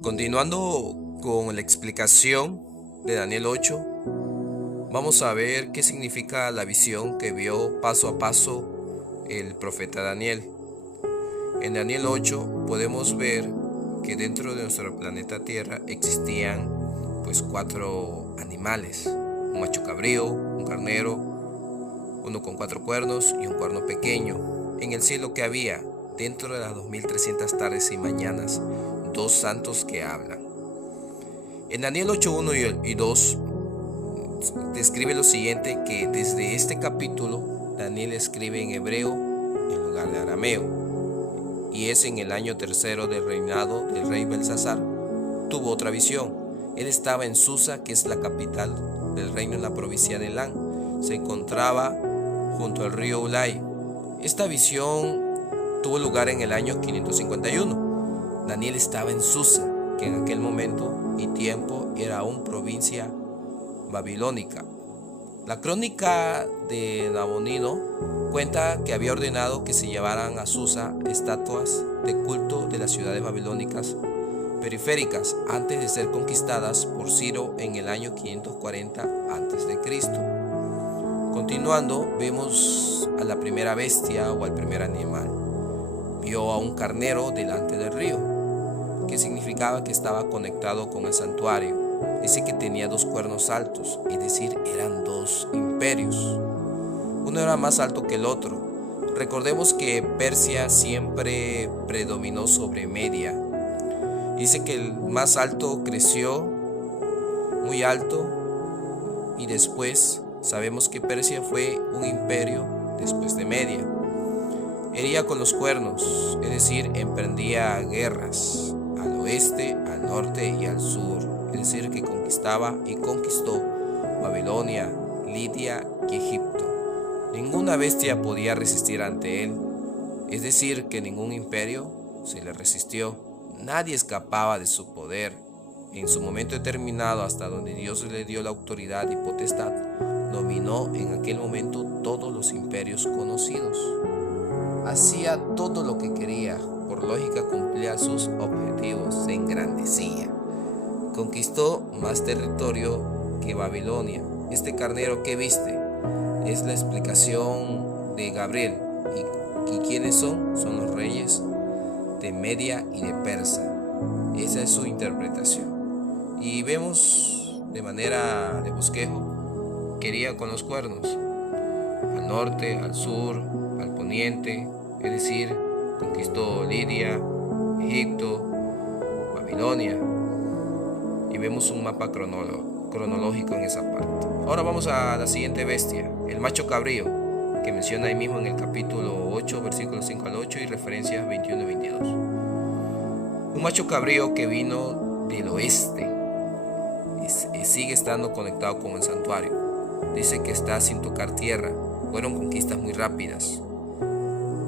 Continuando con la explicación de Daniel 8, vamos a ver qué significa la visión que vio paso a paso el profeta Daniel. En Daniel 8 podemos ver que dentro de nuestro planeta Tierra existían cuatro animales: un macho cabrío, un carnero, uno con cuatro cuernos y un cuerno pequeño. En el cielo que había, dentro de las 2300 tardes y mañanas, dos santos que hablan. En Daniel 8:1 y 2 describe lo siguiente, que desde este capítulo Daniel escribe en hebreo en lugar de arameo, y es en el año tercero del reinado del rey Belsasar. Tuvo otra visión. Él estaba en Susa, que es la capital del reino en la provincia de Elán. Se encontraba junto al río Ulai. Esta visión tuvo lugar en el año 551. Daniel estaba en Susa, que en aquel momento y tiempo era aún provincia babilónica. La crónica de Nabonino cuenta que había ordenado que se llevaran a Susa estatuas de culto de las ciudades babilónicas periféricas antes de ser conquistadas por Ciro en el año 540 a.C. Continuando, vemos a la primera bestia o al primer animal. Vio a un carnero delante del río, que significaba que estaba conectado con el santuario. Dice que tenía dos cuernos altos, es decir, eran dos imperios. Uno era más alto que el otro. Recordemos que Persia siempre predominó sobre Media. Dice que el más alto creció muy alto y después sabemos que Persia fue un imperio después de Media. Hería con los cuernos, es decir, emprendía guerras al oeste, al norte y al sur, es decir, que conquistaba y conquistó Babilonia, Lidia y Egipto. Ninguna bestia podía resistir ante él, es decir, que ningún imperio se le resistió. Nadie escapaba de su poder. En su momento determinado, hasta donde Dios le dio la autoridad y potestad, dominó en aquel momento todos los imperios conocidos. Hacía todo lo que quería, por lógica cumplía sus objetivos, se engrandecía. Conquistó más territorio que Babilonia. Este carnero que viste es la explicación de Gabriel. ¿Y quiénes son? Son los reyes de Media y de Persa. Esa es su interpretación. Y vemos de manera de bosquejo que iría con los cuernos al norte, al sur, al poniente, es decir, conquistó Lidia, Egipto, Babilonia, y vemos un mapa cronológico en esa parte. Ahora vamos a la siguiente bestia, el macho cabrío, que menciona ahí mismo en el capítulo 8, versículos 5 al 8 y referencias 21 y 22. Un macho cabrío que vino del oeste sigue estando conectado con el santuario. Dice que está sin tocar tierra. Fueron conquistas muy rápidas.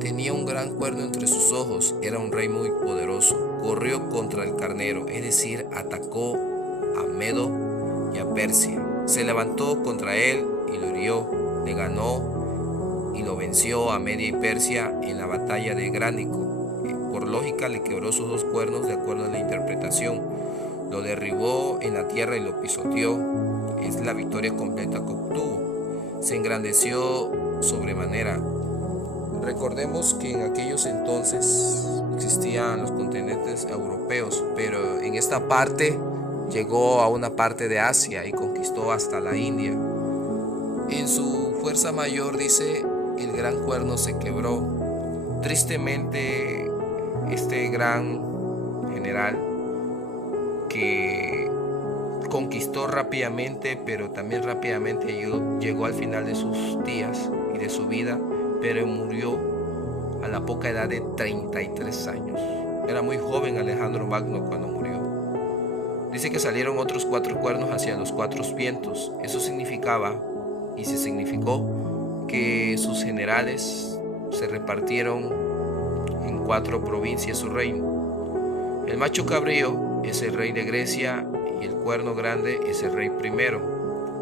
Tenía un gran cuerno entre sus ojos, era un rey muy poderoso. Corrió contra el carnero, es decir, atacó a Medo y a Persia. Se levantó contra él y lo hirió, le ganó y lo venció a Media y Persia en la batalla de Gránico. Por lógica le quebró sus dos cuernos de acuerdo a la interpretación. Lo derribó en la tierra y lo pisoteó. Es la victoria completa que obtuvo. Se engrandeció sobremanera. Recordemos que en aquellos entonces existían los continentes europeos, pero en esta parte llegó a una parte de Asia y conquistó hasta la India. En su fuerza mayor, dice, el gran cuerno se quebró. Tristemente, este gran general que conquistó rápidamente, pero también rápidamente llegó al final de sus días y de su vida, pero murió a la poca edad de 33 años. Era muy joven Alejandro Magno cuando murió. Dice que salieron otros cuatro cuernos hacia los cuatro vientos. Eso significaba y se significó que sus generales se repartieron en cuatro provincias su reino. El macho cabrío es el rey de Grecia y el cuerno grande es el rey primero.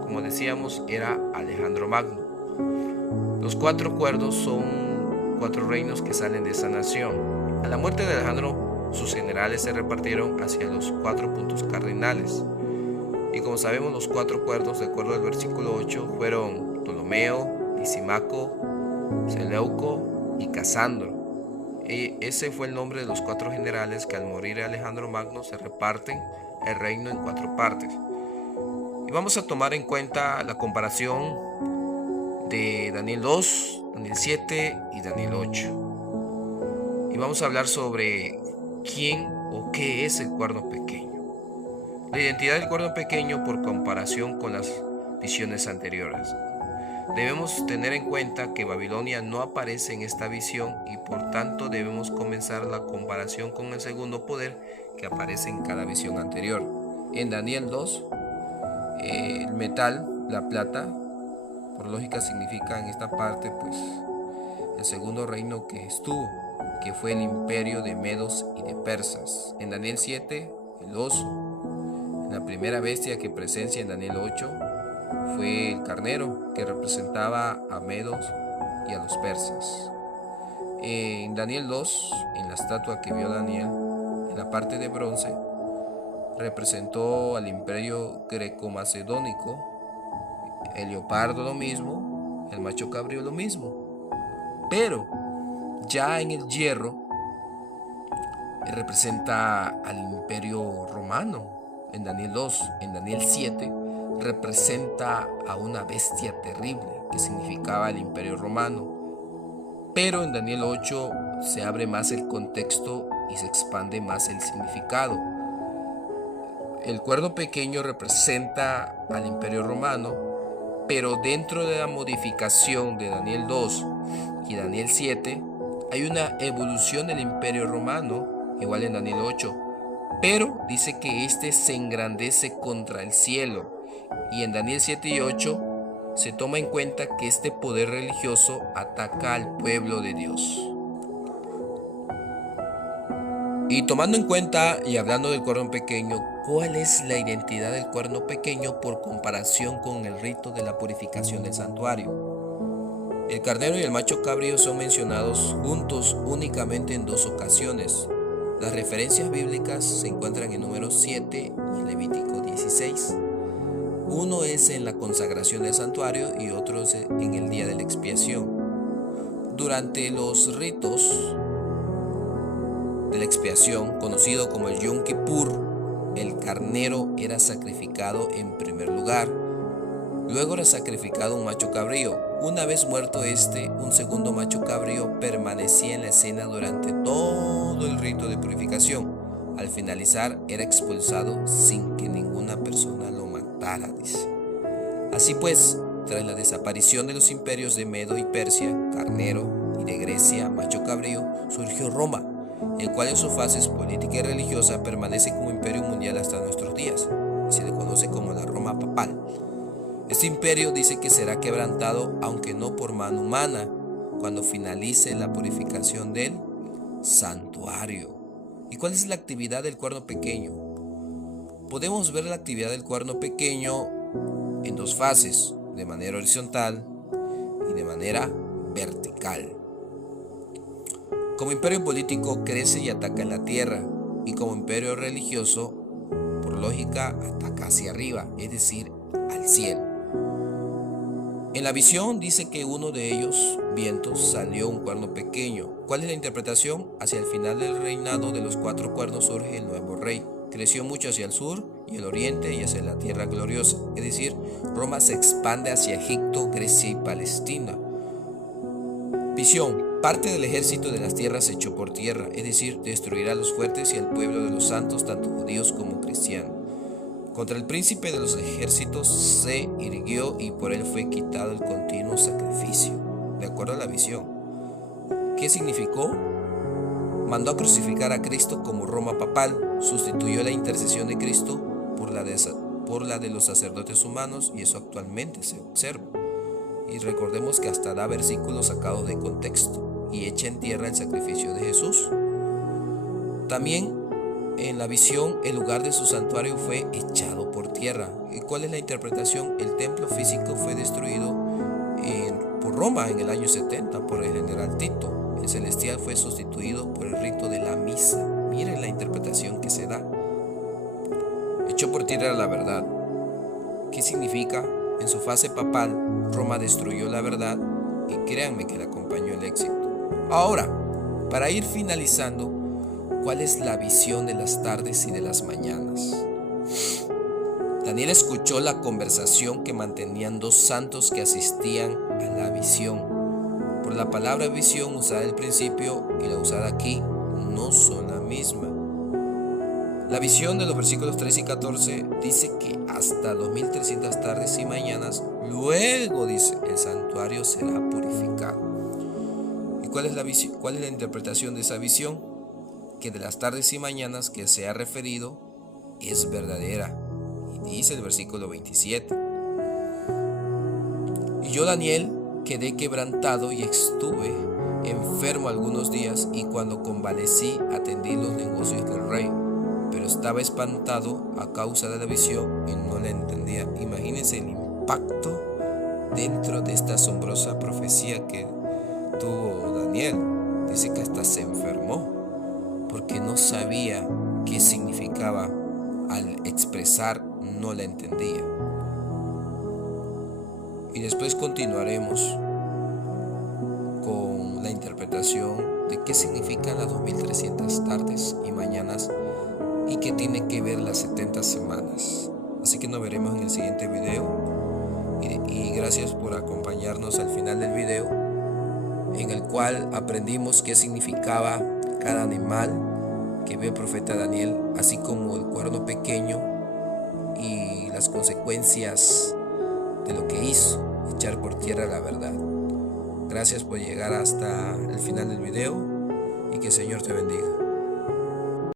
Como decíamos, era Alejandro Magno. Los cuatro cuernos son cuatro reinos que salen de esa nación. A la muerte de Alejandro sus generales se repartieron hacia los 4 puntos cardinales. Y como sabemos, los 4 cuernos, de acuerdo al versículo 8, fueron Ptolomeo, Lisimaco, Seleuco y Casandro. Ese fue el nombre de los 4 generales que al morir Alejandro Magno se reparten el reino en 4 partes. Y vamos a tomar en cuenta la comparación de Daniel 2, Daniel 7 y Daniel 8. Y vamos a hablar sobre quién o qué es el cuerno pequeño. La identidad del cuerno pequeño por comparación con las visiones anteriores. Debemos tener en cuenta que Babilonia no aparece en esta visión y por tanto debemos comenzar la comparación con el segundo poder que aparece en cada visión anterior. En Daniel 2, el metal, la plata, por lógica significa en esta parte pues el segundo reino que estuvo, que fue el imperio de medos y de persas. En Daniel 7, el oso. En la primera bestia que presencia en Daniel 8 fue el carnero, que representaba a medos y a los persas. En Daniel 2, en la estatua que vio Daniel, en la parte de bronce, representó al imperio greco-macedónico. El leopardo lo mismo, el macho cabrío lo mismo. Pero ya en el hierro representa al imperio romano. En Daniel 2, en Daniel 7 representa a una bestia terrible que significaba el imperio romano. Pero en Daniel 8 se abre más el contexto y se expande más el significado. El cuerno pequeño representa al imperio romano, pero dentro de la modificación de Daniel 2 y Daniel 7 hay una evolución del imperio romano, igual en Daniel 8, pero dice que éste se engrandece contra el cielo. Y en Daniel 7 y 8 se toma en cuenta que este poder religioso ataca al pueblo de Dios. Y tomando en cuenta y hablando del cuerno pequeño, ¿cuál es la identidad del cuerno pequeño por comparación con el rito de la purificación del santuario? El carnero y el macho cabrío son mencionados juntos únicamente en 2 ocasiones. Las referencias bíblicas se encuentran en Números 7 y en Levítico 16. Uno es en la consagración del santuario y otro es en el día de la expiación. Durante los ritos de la expiación, conocido como el Yom Kippur, el carnero era sacrificado en primer lugar. Luego era sacrificado un macho cabrío. Una vez muerto este, un segundo macho cabrío permanecía en la escena durante todo el rito de purificación. Al finalizar, era expulsado sin que ninguna persona lo matara, dice. Así pues, tras la desaparición de los imperios de Medo y Persia, carnero, y de Grecia, macho cabrío, surgió Roma, el cual en sus fases política y religiosa permanece como imperio mundial hasta nuestros días, y se le conoce como la Roma papal. Este imperio dice que será quebrantado, aunque no por mano humana, cuando finalice la purificación del santuario. ¿Y cuál es la actividad del cuerno pequeño? Podemos ver la actividad del cuerno pequeño en 2 fases, de manera horizontal y de manera vertical. Como imperio político crece y ataca en la tierra, y como imperio religioso, por lógica, ataca hacia arriba, es decir, al cielo. En la visión dice que uno de ellos, vientos, salió un cuerno pequeño. ¿Cuál es la interpretación? Hacia el final del reinado de los 4 cuernos surge el nuevo rey. Creció mucho hacia el sur y el oriente y hacia la tierra gloriosa. Es decir, Roma se expande hacia Egipto, Grecia y Palestina. Visión. Parte del ejército de las tierras se echó por tierra, es decir, destruirá a los fuertes y al pueblo de los santos, tanto judíos como cristianos. Contra el príncipe de los ejércitos se irguió y por él fue quitado el continuo sacrificio, de acuerdo a la visión. ¿Qué significó? Mandó a crucificar a Cristo como Roma papal, sustituyó la intercesión de Cristo por la de los sacerdotes humanos, y eso actualmente se observa. Y recordemos que hasta da versículos sacados de contexto y echa en tierra el sacrificio de Jesús. También en la visión el lugar de su santuario fue echado por tierra. ¿Y cuál es la interpretación? El templo físico fue destruido por Roma en el año 70 por el general Tito. El celestial fue sustituido por el rito de la misa miren la interpretación que se da. Echó por tierra la verdad. ¿Qué significa? En su fase papal, Roma destruyó la verdad y créanme que le acompañó el éxito. Ahora, para ir finalizando, ¿cuál es la visión de las tardes y de las mañanas? Daniel escuchó la conversación que mantenían dos santos que asistían a la visión. Por la palabra visión usada al principio y la usada aquí no son la misma. La visión de los versículos 13 y 14 dice que hasta 2300 tardes y mañanas, luego dice, el santuario será purificado. ¿Y cuál es la visión? ¿Cuál es la interpretación de esa visión? Que de las tardes y mañanas que se ha referido es verdadera. Y dice el versículo 27. Y yo, Daniel, quedé quebrantado y estuve enfermo algunos días, y cuando convalecí atendí los negocios del rey, pero estaba espantado a causa de la visión y no la entendía. Imagínense el impacto dentro de esta asombrosa profecía que tuvo Daniel. Dice que hasta se enfermó porque no sabía qué significaba. Al expresar no la entendía. Y después continuaremos con la interpretación de qué significan las 2300 tardes y mañanas y qué tiene que ver las 70 semanas. Así que nos veremos en el siguiente video, y gracias por acompañarnos al final del video, en el cual aprendimos qué significaba cada animal que vio el profeta Daniel, así como el cuerno pequeño y las consecuencias de lo que hizo, echar por tierra la verdad. Gracias por llegar hasta el final del video y que el Señor te bendiga.